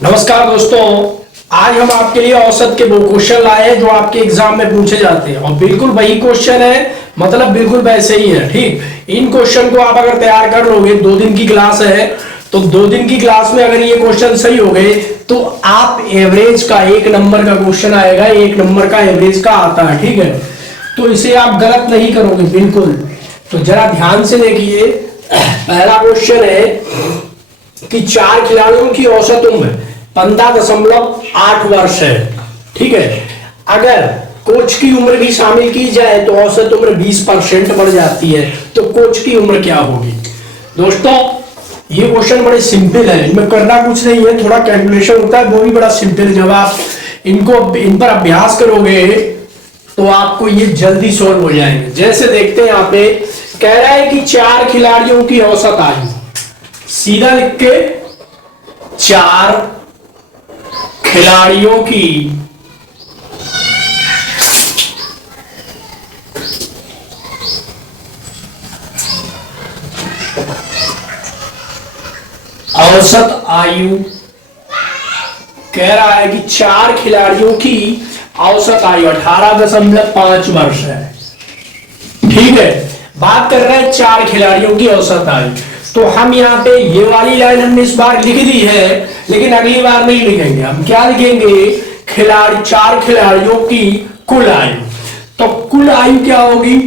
नमस्कार दोस्तों, आज हम आपके लिए औसत के वो क्वेश्चन लाए हैं जो आपके एग्जाम में पूछे जाते हैं और बिल्कुल वही क्वेश्चन है, मतलब बिल्कुल वैसे ही है। ठीक, इन क्वेश्चन को आप अगर तैयार कर लोगे, 2 दिन की क्लास है तो 2 दिन की क्लास में अगर ये क्वेश्चन सही हो गए तो आप एवरेज का 1 नंबर का क्वेश्चन आएगा, 1 नंबर का एवरेज का आता है। ठीक है, तो इसे आप गलत नहीं करोगे बिल्कुल। तो जरा ध्यान से देखिए, पहला क्वेश्चन है कि 4 खिलाड़ियों की औसत उम्र 15.8 वर्ष है। ठीक है, अगर कोच की उम्र भी शामिल की जाए तो औसत उम्र 20% बढ़ जाती है। तो कोच की उम्र क्या होगी? दोस्तों, ये क्वेश्चन बड़े सिंपल है, इनमें करना कुछ नहीं है, थोड़ा कैलकुलेशन होता है, वो भी बड़ा सिंपल। जब आप इन पर अभ्यास करोगे तो आपको ये जल्दी सॉल्व हो जाएंगे। जैसे देखते हैं, यहाँ पे कह रहा है कि 4 खिलाड़ियों की औसत आयु, सीधा लिख के 4 खिलाड़ियों की औसत आयु, कह रहा है कि 4 खिलाड़ियों की औसत आयु 18.5 वर्ष है। ठीक है, बात कर रहे हैं 4 खिलाड़ियों की औसत आयु। तो हम यहाँ पे ये वाली लाइन हमने इस बार लिख दी है, लेकिन अगली बार नहीं लिखेंगे। हम क्या लिखेंगे? 4 खिलाड़ियों की कुल आयु। तो कुल आयु क्या होगी?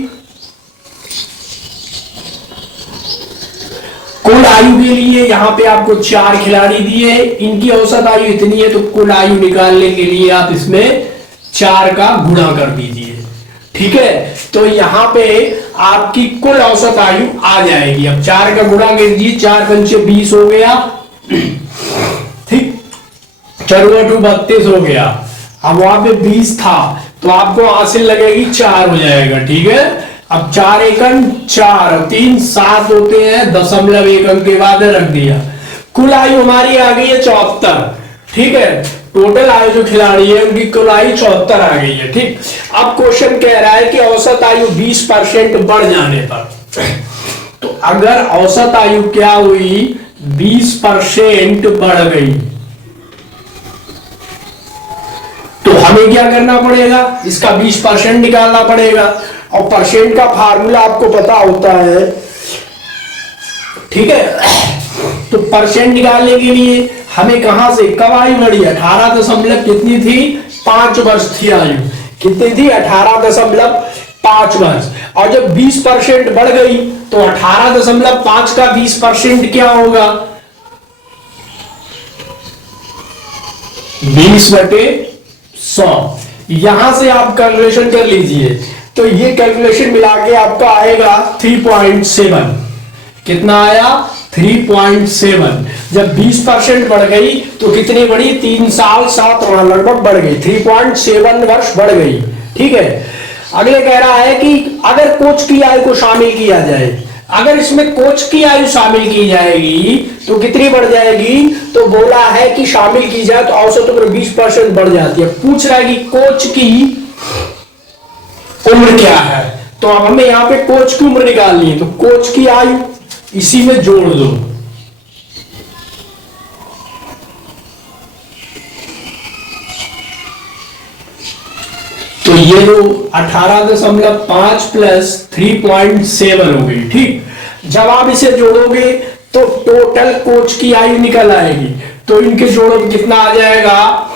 कुल आयु के लिए यहाँ पे आपको 4 खिलाड़ी दिए, इनकी औसत आयु इतनी है, तो कुल आयु निकालने के लिए आप इसमें 4 का गुणा कर दीजिए। ठीक है, तो यहाँ पे आपकी कुल औसत आयु आ जाएगी। अब 4 का गुणा कर दीजिए, 4 पंचे 20 हो गया। ठीक, 4 32 हो गया। अब वहां पे 20 था तो आपको हासिल लगेगी 4 हो जाएगा। ठीक है, अब 4 एकम 4, 3 7 होते हैं, दशमलव एक अंक के बाद रख दिया। कुल आयु हमारी आ गई है 74। ठीक है, टोटल आयु जो खिलाड़ी है उनकी कुल आयु 74 आ गई है। ठीक, अब क्वेश्चन कह रहा है कि औसत आयु 20% बढ़ जाने पर, तो अगर औसत आयु क्या हुई? 20% बढ़ गई तो हमें क्या करना पड़ेगा? इसका 20% निकालना पड़ेगा, और परसेंट का फार्मूला आपको पता होता है। ठीक है, तो परसेंट निकालने के लिए हमें कहां से, कब आयु बढ़ी? 18 दशमलव कितनी थी? 5 वर्ष थी आयु। कितनी थी? 18.5 वर्ष। और जब 20% बढ़ गई तो 18.5 का 20% क्या होगा? 20/100। यहां से आप कैलकुलेशन कर लीजिए, तो ये कैलकुलेशन मिला के आपका आएगा 3.7। कितना आया? 3.7। जब 20% बढ़ गई तो कितनी बढ़ी? 3 साल 7 लगभग बढ़ गई, 3.7 वर्ष बढ़ गई। ठीक है, अगले कह रहा है कि अगर कोच की आयु को शामिल किया जाए, अगर इसमें कोच की आयु शामिल की जाएगी तो कितनी बढ़ जाएगी? तो बोला है कि शामिल की जाए तो औसत उम्र 20% बढ़ जाती है। पूछ रहा है कि कोच की उम्र क्या है, तो अब हमें यहाँ पे कोच की उम्र निकालनी है। तो कोच की आयु इसी में जोड़ दो, तो ये जो 18.5 प्लस 3.7 हो गई। ठीक, जब आप इसे जोड़ोगे तो टोटल कोच की आयु निकल आएगी। तो इनके जोड़ो कितना आ जाएगा?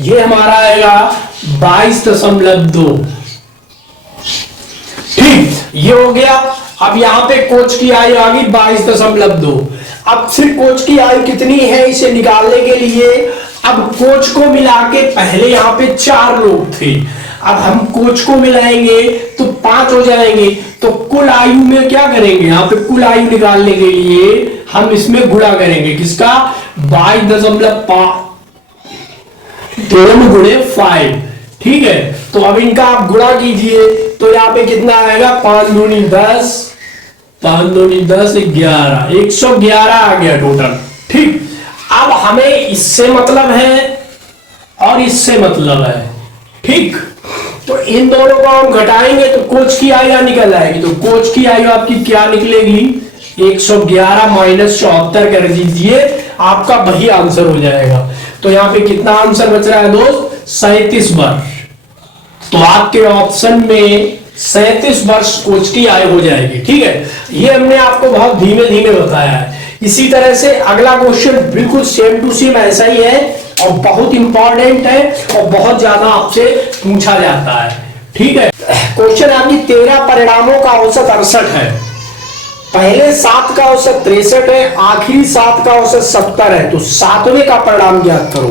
ये हमारा आएगा 22.2। ठीक, ये हो गया। अब यहां पे कोच की आयु आ गई 22.2। अब फिर कोच की आयु कितनी है इसे निकालने के लिए, अब कोच को मिला के पहले यहां पे 4 लोग थे, अब हम कोच को मिलाएंगे तो 5 हो जाएंगे। तो कुल आयु में क्या करेंगे? यहां पे कुल आयु निकालने के लिए हम इसमें गुणा करेंगे। किसका? 22.5 5। ठीक है, तो अब इनका आप गुणा कीजिए, तो यहाँ पे कितना आएगा? 5 दूनी 10, 5 दूनी 10, 11, 111 आ गया टोटल। ठीक, अब हमें इससे मतलब है और इससे मतलब है। ठीक, तो इन दोनों को हम घटाएंगे तो कोच की आयु निकल आएगी। तो कोच की आयु आपकी क्या निकलेगी? 111 माइनस 74 कर दीजिए, आपका वही आंसर हो जाएगा। तो यहाँ पे कितना आंसर बच रहा है दोस्त? 37 वर्ष। तो आपके ऑप्शन में 37 वर्ष कोच की आयु हो जाएगी। ठीक है, ये हमने आपको बहुत धीमे धीमे बताया है। इसी तरह से अगला क्वेश्चन बिल्कुल सेम टू सेम ऐसा ही है और बहुत इंपॉर्टेंट है और बहुत ज्यादा आपसे पूछा जाता है। ठीक है, क्वेश्चन आपकी 13 परिणामों का औसत 68 है, पहले 7 का औसत 63 है, आखिरी 7 का औसत 70 है, तो 7वें का परिणाम ज्ञात करो।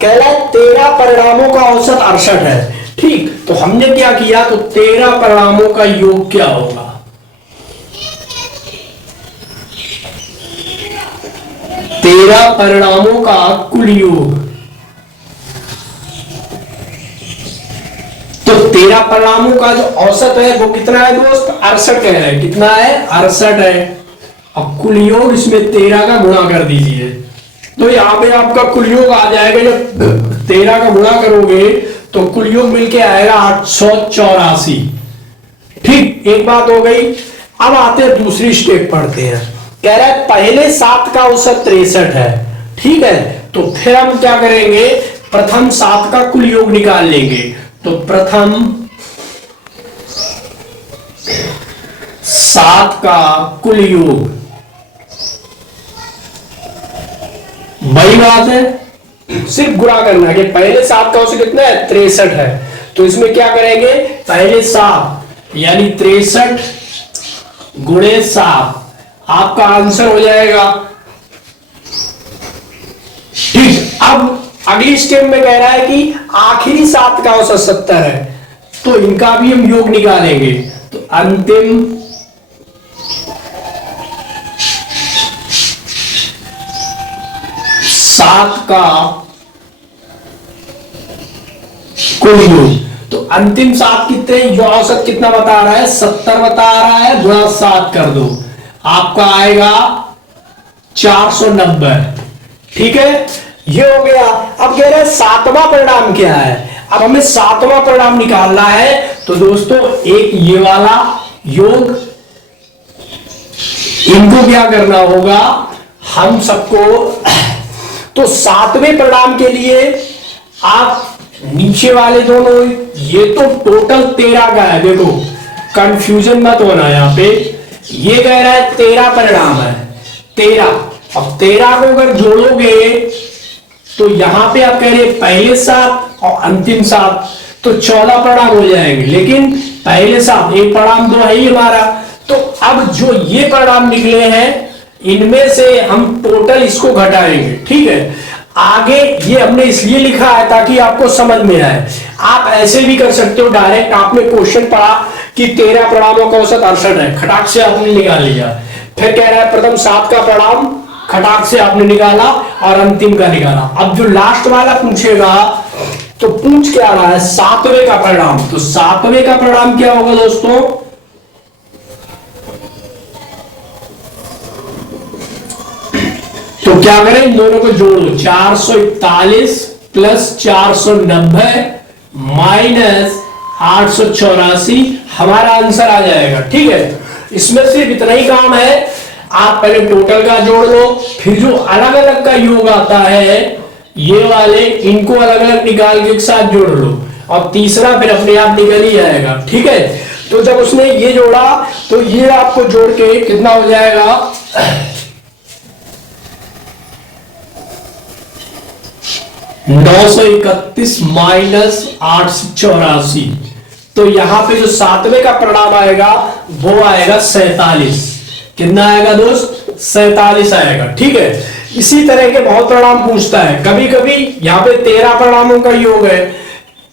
कह रहा है 13 परिणामों का औसत 68 है। ठीक, तो हमने क्या किया, तो 13 परिणामों का योग क्या होगा? 13 परिणामों का कुल योग, तो 13 परिणामों का जो औसत है वो कितना है दोस्त? 68 कह रहे हैं। कितना है? 68 है। अब कुल योग इसमें 13 का गुणा कर दीजिए, तो यहां पे आपका कुल योग आ जाएगा। जब 13 का गुणा करोगे तो कुल योग मिलके आएगा 884। ठीक, एक बात हो गई। अब आते हैं दूसरी स्टेप पढ़ते हैं। कह रहा है पहले 7 का औसत 63 है। ठीक है, तो फिर हम क्या करेंगे, प्रथम 7 का कुल योग निकाल लेंगे। तो प्रथम 7 का कुल योग, वही बात है, सिर्फ गुणा करना है कि पहले 7 का औसत कितना है? 63 है। तो इसमें क्या करेंगे, पहले 7 यानी 63 गुणे 7, आपका आंसर हो जाएगा। ठीक, अब अगली स्टेप में कह रहा है कि आखिरी 7 का औसत 70 है, तो इनका भी हम योग निकालेंगे। तो अंतिम 7 का कुल योग, तो अंतिम 7 कितने, जो औसत कितना बता रहा है? 70 बता रहा है, गुणा 7 कर दो, आपका आएगा 490। ठीक है, ये हो गया। अब कह रहे हैं 7वां परिणाम क्या है? अब हमें 7वां परिणाम निकालना है। तो दोस्तों एक ये वाला योग, इनको क्या करना होगा हम सबको, तो 7वें परिणाम के लिए आप नीचे वाले दोनों, ये तो टोटल 13 का है, देखो कंफ्यूजन मत होना। यहां पे ये कह रहा है 13 परिणाम है, 13। अब 13 को अगर जोड़ोगे तो यहां पे आप कह रहे हैं पहले 7 और अंतिम 7, तो 14 परिणाम हो जाएंगे। लेकिन पहले 7, एक परिणाम दो है ही हमारा। तो अब जो ये परिणाम निकले हैं इनमें से हम टोटल इसको घटाएंगे। ठीक है, आगे ये हमने इसलिए लिखा है ताकि आपको समझ में आए। आप ऐसे भी कर सकते हो डायरेक्ट, आपने क्वेश्चन पढ़ा कि 13 परिणामों का औसत 68 है, खटाक से आपने निकाल लिया। फिर कह रहा है प्रथम 7 का परिणाम, खटाक से आपने निकाला और अंतिम का निकाला। अब जो लास्ट वाला पूछेगा तो पूछ क्या रहा है? 7वें का परिणाम। तो 7वें का परिणाम क्या होगा दोस्तों? तो क्या करें, इन दोनों को जोड़ो, 441 प्लस 490 माइनस 884, हमारा आंसर आ जाएगा। ठीक है, इसमें सिर्फ इतना ही काम है, आप पहले टोटल का जोड़ लो, फिर जो अलग अलग का योग आता है ये वाले, इनको अलग अलग निकाल के एक साथ जोड़ लो, और तीसरा फिर अपने आप निकल ही जाएगा। ठीक है, तो जब उसने ये जोड़ा तो ये आपको जोड़ के कितना हो जाएगा? 931 माइनस 884। तो यहां पे जो 7वें का परिणाम आएगा वो आएगा 47। कितना आएगा दोस्त? 47 आएगा। ठीक है, इसी तरह के बहुत परिणाम पूछता है। कभी कभी यहाँ पे 13 परिणामों का योग है,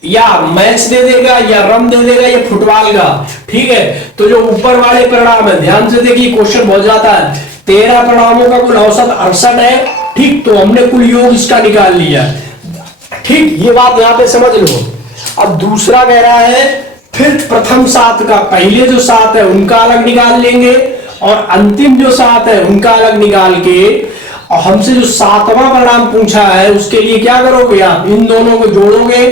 या मैच दे देगा, या रन दे देगा, या फुटबॉल का। ठीक है, तो जो ऊपर वाले परिणाम है, ध्यान से देखिए क्वेश्चन बहुत जाता है। 13 परिणामों का कुल औसत 68 है। ठीक, तो हमने कुल योग इसका निकाल लिया। ठीक, ये बात यहां पे समझ लो। अब दूसरा कह रहा है फिर प्रथम 7 का, पहले जो 7 है उनका अलग निकाल लेंगे और अंतिम जो 7 है उनका अलग निकाल के, और हमसे जो 7वां परिणाम पूछा है उसके लिए क्या करोगे आप? इन दोनों को जोड़ोगे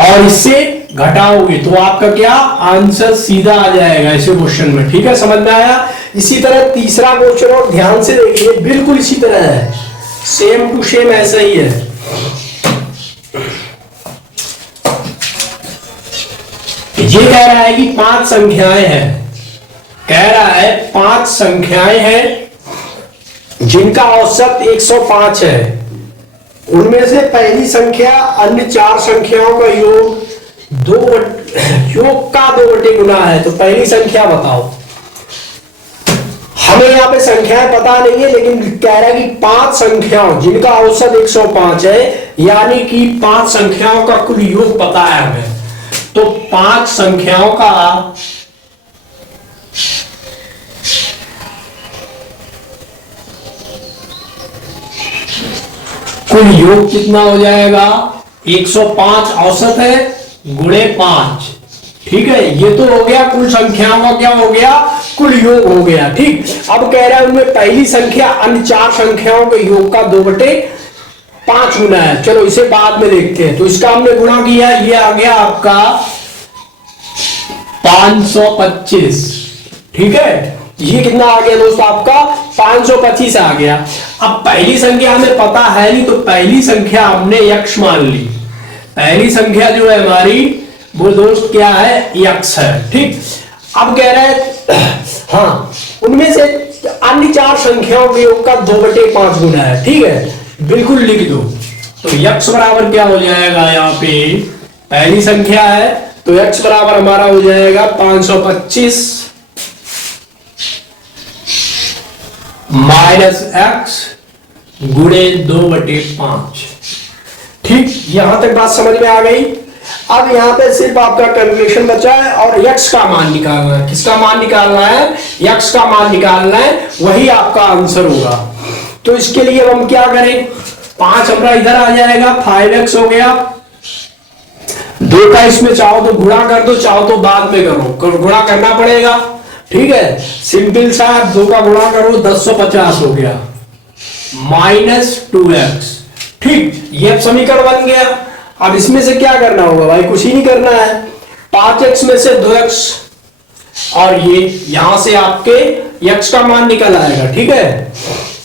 और इससे घटाओगे, तो आपका क्या आंसर सीधा आ जाएगा ऐसे क्वेश्चन में। ठीक है, समझ में आया? इसी तरह तीसरा क्वेश्चन और ध्यान से देखिए, बिल्कुल इसी तरह है, सेम टू सेम ऐसा ही है। ये कह रहा है कि 5 संख्याएं हैं, कह रहा है 5 संख्याएं हैं जिनका औसत 105 है। उनमें से पहली संख्या अन्य 4 संख्याओं का योग योग का 2 गुना है। तो पहली संख्या बताओ। हमें यहाँ पे संख्याएं पता नहीं है, लेकिन कह रहा है कि 5 संख्याओं जिनका औसत 105 है, यानी कि 5 संख्याओं का कुल योग पता है हमें। तो 5 संख्याओं का कुल योग कितना हो जाएगा? 105 औसत है गुणे 5। ठीक है, ये तो हो गया कुल संख्याओं का क्या हो गया? कुल योग हो गया। ठीक, अब कह रहा है उनमें पहली संख्या अन्य 4 संख्याओं के योग का 2/5 गुना है। चलो इसे बाद में देखते हैं। तो इसका हमने गुणा किया, ये आ गया आपका 525। ठीक है, ये कितना आ गया दोस्त? आपका 525 आ गया। अब पहली संख्या हमें पता है नहीं, तो पहली संख्या हमने यक्ष मान ली। पहली संख्या जो है हमारी वो दोस्त क्या है? यक्ष है। ठीक, अब कह रहा है हाँ, उनमें से अन्य 4 संख्याओं के योग का 2/5 गुना है। ठीक है, बिल्कुल लिख दो। तो यक्ष बराबर क्या हो जाएगा? यहाँ पे पहली संख्या है तो यक्ष बराबर हमारा हो जाएगा 525 माइनस एक्स गुणे 2/5। ठीक, यहां तक बात समझ में आ गई। अब यहां पे सिर्फ आपका कैलकुलेशन बचा है और यक्ष का मान निकालना है। किसका मान निकालना है? यक्ष का मान निकालना है, वही आपका आंसर होगा। तो इसके लिए हम क्या करें? 5 हमारा इधर आ जाएगा, 5x हो गया। 2 का इसमें चाहो तो गुणा कर दो, चाहो तो बाद में करो, गुणा करना पड़ेगा। ठीक है, सिंपल सा 2 का गुणा करो, 1050 हो गया माइनस 2x। ठीक, ये अब समीकरण बन गया। अब इसमें से क्या करना होगा भाई? कुछ ही नहीं करना है। 5x में से 2x और ये यहां से आपके x का मान निकल आएगा। ठीक है,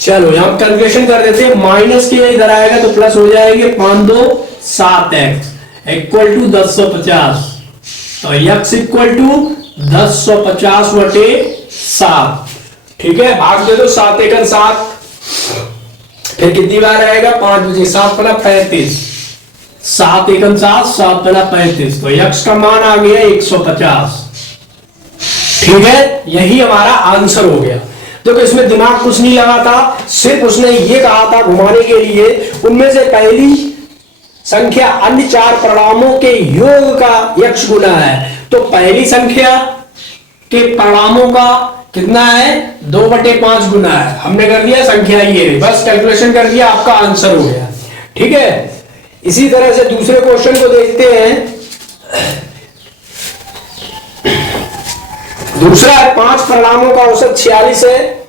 चलो यहां कैलकुलेशन कर देते हैं। माइनस के इधर आएगा तो प्लस हो जाएंगे, 5 2 7x इक्वल टू 1050। तो x इक्वल टू 1050/7। ठीक है, भाग दे दो, 7 एकन 7। फिर कितनी बार आएगा? 5 बजे 7 पला 35, 7 एकन 7, 7 पला 35। तो x का मान आ गया 150। ठीक है, यही हमारा आंसर हो गया। देखो इसमें दिमाग कुछ नहीं लगा था, सिर्फ उसने ये कहा था घुमाने के लिए उनमें से पहली संख्या अन्य 4 परिणामों के योग का यक्ष गुना है। तो पहली संख्या के परिणामों का कितना है? 2/5 गुना है। हमने कर दिया संख्या, ये बस कैलकुलेशन कर दिया, आपका आंसर हो गया। ठीक है, इसी तरह से दूसरे क्वेश्चन को देखते हैं। दूसरा है 5 परिणामों का औसत 46 है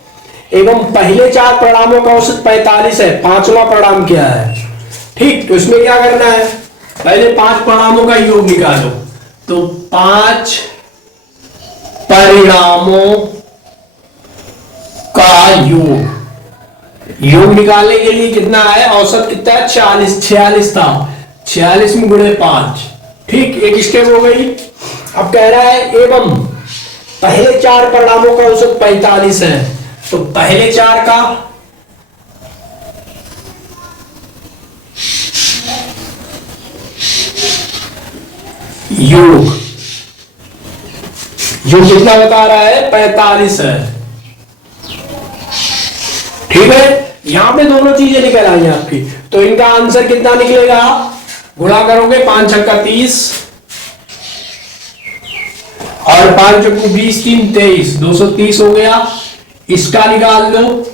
एवं पहले 4 परिणामों का औसत 45 है। 5वां परिणाम क्या है? ठीक, तो इसमें क्या करना है? पहले 5 परिणामों का योग निकालो। तो 5 परिणामों का योग निकालने के लिए कितना है? औसत कितना है? 46 था, 46 में गुणे 5। ठीक, एक स्टेप हो गई। अब कह रहा है एवं पहले 4 परिणामों का औसत 45 है। तो पहले 4 का योग कितना बता रहा है? 45 है। ठीक है, यहां पे दोनों चीजें निकल आई आपकी। तो इनका आंसर कितना निकलेगा? गुणा करोगे 5 छक्का 30 और 5 चक्कू 20 3 23, 230 हो गया। इसका निकाल लो,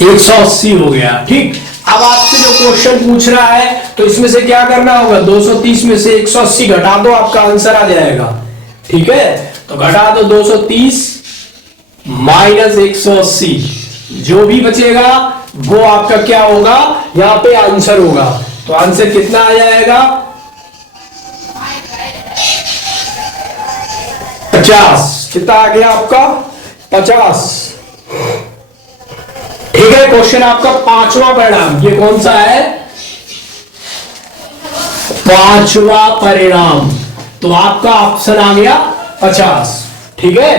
180 हो गया। ठीक, अब आपसे जो क्वेश्चन पूछ रहा है तो इसमें से क्या करना होगा? 230 में से 180 घटा दो, आपका आंसर आ जाएगा। ठीक है, तो घटा दो 230 माइनस 180, जो भी बचेगा वो आपका क्या होगा? यहां पे आंसर होगा। तो आंसर कितना आ जाएगा? 50। कितना आ गया आपका? 50। ठीक है, क्वेश्चन आपका पांचवा परिणाम, ये कौन सा है? पांचवा परिणाम। तो आपका ऑप्शन आ गया 50। ठीक है,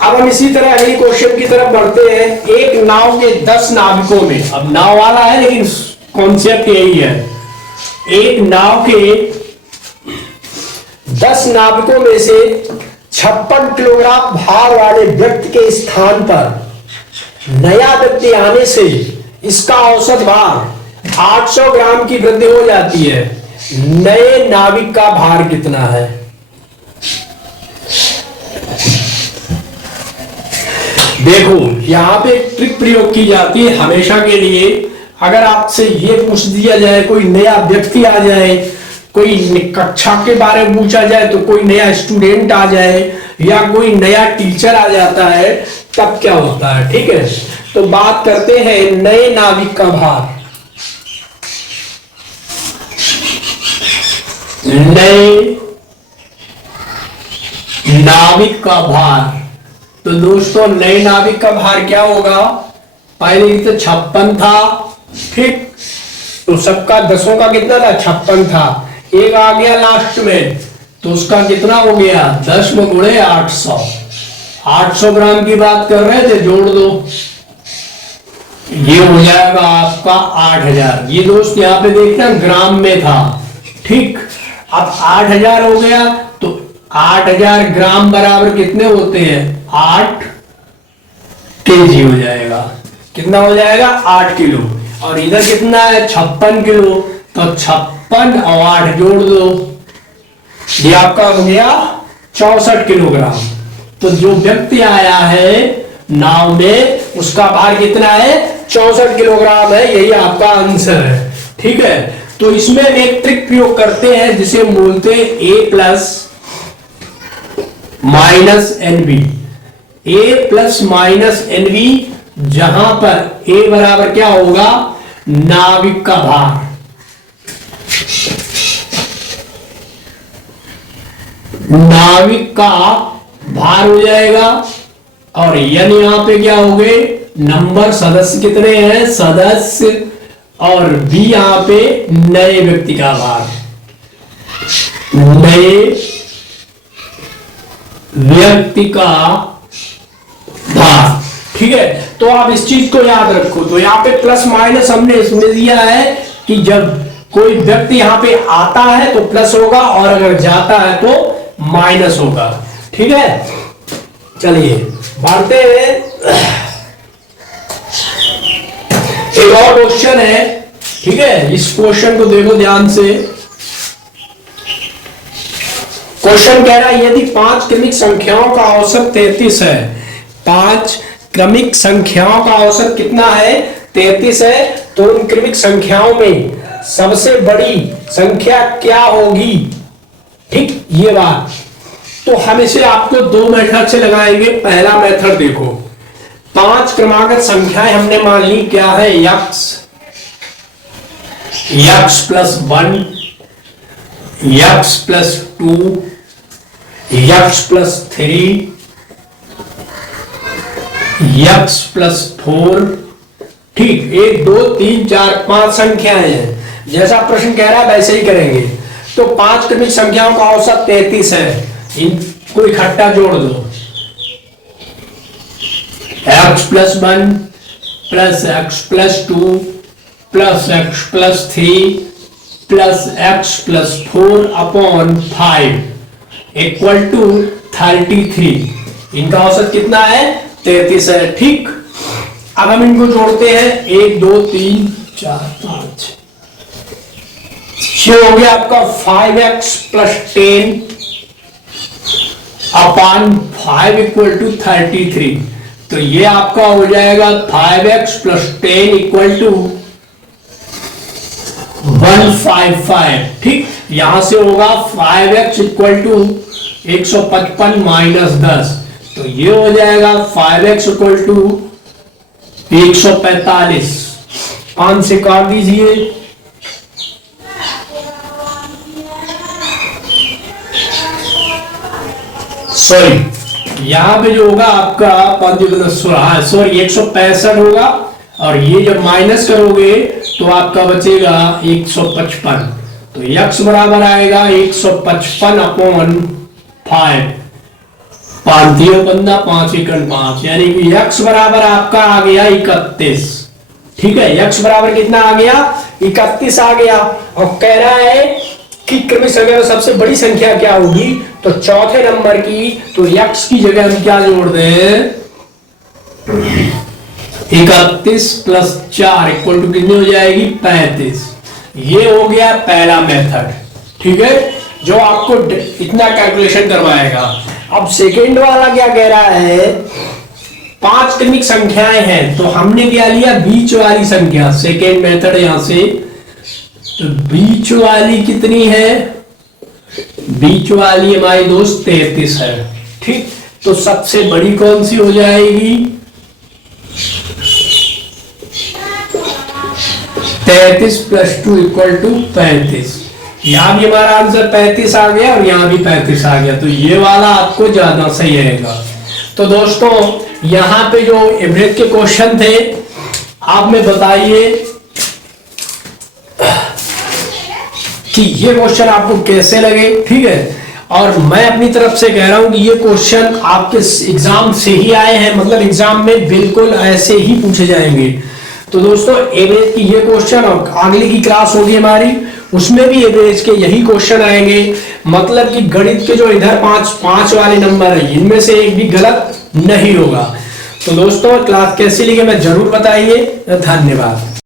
अब हम इसी तरह अगली क्वेश्चन की तरफ बढ़ते हैं। एक नाव के 10 नाविकों में, अब नाव वाला है लेकिन कॉन्सेप्ट यही है, एक नाव के 10 नाविकों में से 56 किलोग्राम भार वाले व्यक्ति के स्थान पर नया व्यक्ति आने से इसका औसत भार 800 ग्राम की वृद्धि हो जाती है। नए नाविक का भार कितना है? देखो, यहां पे ट्रिक प्रयोग की जाती है हमेशा के लिए। अगर आपसे ये पूछ दिया जाए, कोई नया व्यक्ति आ जाए, कोई कक्षा के बारे में पूछा जाए, तो कोई नया स्टूडेंट आ जाए या कोई नया टीचर आ जाता है, तब क्या होता है? ठीक है, तो बात करते हैं नए नाविक का भार। नए नाविक का भार, तो दोस्तों नए नाविक का भार क्या होगा? पहले तो 56 था, ठीक, तो सबका 10 का कितना था? 56 था। एक आ गया लास्ट में, तो उसका कितना हो गया? 10 में गुणे 800। 800 ग्राम की बात कर रहे थे, जोड़ दो, ये हो जाएगा आपका 8000। ये दोस्त यहाँ पे देखना ग्राम में था, ठीक। अब 8000 हो गया, तो 8000 ग्राम बराबर कितने होते हैं? 8 केजी हो जाएगा। कितना हो जाएगा? 8 किलो। और इधर कितना है? 56 किलो। तो 56 और 8 जोड़ दो, ये आपका हो गया 64 किलोग्राम। तो जो व्यक्ति आया है नाव में, उसका भार कितना है? 64 किलोग्राम है। यही आपका आंसर है। ठीक है, तो इसमें एक ट्रिक प्रयोग करते हैं जिसे बोलते हैं ए प्लस माइनस एनबी। ए प्लस माइनस एनबी, जहां पर ए बराबर क्या होगा? नाविक का भार। नाविक का भार हो जाएगा, और एन यहां पे क्या हो गए? नंबर, सदस्य कितने हैं? सदस्य। और बी यहां पे नए व्यक्ति का भार, नए व्यक्ति का भार। ठीक है, तो आप इस चीज को याद रखो। तो यहाँ पे प्लस माइनस हमने इसमें दिया है कि जब कोई व्यक्ति यहां पे आता है तो प्लस होगा, और अगर जाता है तो माइनस होगा। ठीक है, चलिए बढ़ते हैं। एक और क्वेश्चन है, ठीक है, इस क्वेश्चन को देखो ध्यान से। क्वेश्चन कह रहा है यदि 5 क्रमिक संख्याओं का औसत 33 है, 5 क्रमिक संख्याओं का औसत कितना है? 33 है, तो उन क्रमिक संख्याओं में सबसे बड़ी संख्या क्या होगी? ठीक, ये बात। तो हम इसे आपको 2 मेथड से लगाएंगे। पहला मेथड देखो, 5 क्रमागत संख्याएं हमने मान ली क्या है? x plus 1, x plus 2, x plus 3, x plus 4। ठीक, 1 2 3 4 5 संख्याएं हैं। जैसा प्रश्न कह रहा है वैसे ही करेंगे। तो 5 क्रमिक संख्याओं का औसत 33 है, इनको इकट्ठा जोड़ दो। x plus 1 plus x plus 2 plus x plus 3 plus x plus 4 upon 5 equal to 33। इनका औसत कितना है? 33 है। ठीक, अब हम इनको जोड़ते हैं, 1 2 3 4 5। ये हो गया आपका 5x plus 10 upon 5 equal to 33। तो ये आपका हो जाएगा 5x प्लस 10 इक्वल टू 155। ठीक, यहां से होगा 5x इक्वल टू 155 माइनस 10, तो ये हो जाएगा 5x इक्वल टू 145। 5 से काट दीजिए, सॉरी यहाँ पे जो होगा आपका 165 होगा, और ये जब माइनस करोगे तो आपका बचेगा 155। तो यक्स बराबर आएगा 155/5। 5 दिया बंदा, 5 एकड़ 5, यानी कि यक्स बराबर आपका आ गया 31। ठीक है, यक्स बराबर कितना आ गया? 31 आ गया। और कह रहा है कि क्रमिक संख्या में सबसे बड़ी संख्या क्या होगी, तो चौथे नंबर की, तो यक्स की जगह हम क्या जोड़ दें? 31 + 4 इक्वल टू कितनी हो जाएगी? 35। ये हो गया पहला मेथड। ठीक है, जो आपको इतना कैलकुलेशन करवाएगा। अब सेकेंड वाला क्या कह रहा है? 5 क्रमिक संख्याएं हैं, तो हमने क्या लिया? बीच वाली संख्या। सेकेंड मेथड यहां से, तो बीच वाली कितनी है? बीच वाली हमारी दोस्त 33 है। ठीक, तो सबसे बड़ी कौन सी हो जाएगी? 33 + 2 = 35। यहां भी हमारा आंसर 35 आ गया और यहां भी 35 आ गया, तो ये वाला आपको ज्यादा सही रहेगा। तो दोस्तों यहां पे जो एवरेज के क्वेश्चन थे, आप में बताइए कि ये क्वेश्चन आपको कैसे लगे। ठीक है, और मैं अपनी तरफ से कह रहा हूं कि ये क्वेश्चन आपके एग्जाम से ही आए हैं, मतलब एग्जाम में बिल्कुल ऐसे ही पूछे जाएंगे। तो दोस्तों एवरेज की ये क्वेश्चन, और अगली की क्लास होगी हमारी, उसमें भी एवरेज के यही क्वेश्चन आएंगे। मतलब कि गणित के जो इधर पांच वाले नंबर है, इनमें से एक भी गलत नहीं होगा। तो दोस्तों क्लास कैसी लगी मैं जरूर बताइए। धन्यवाद।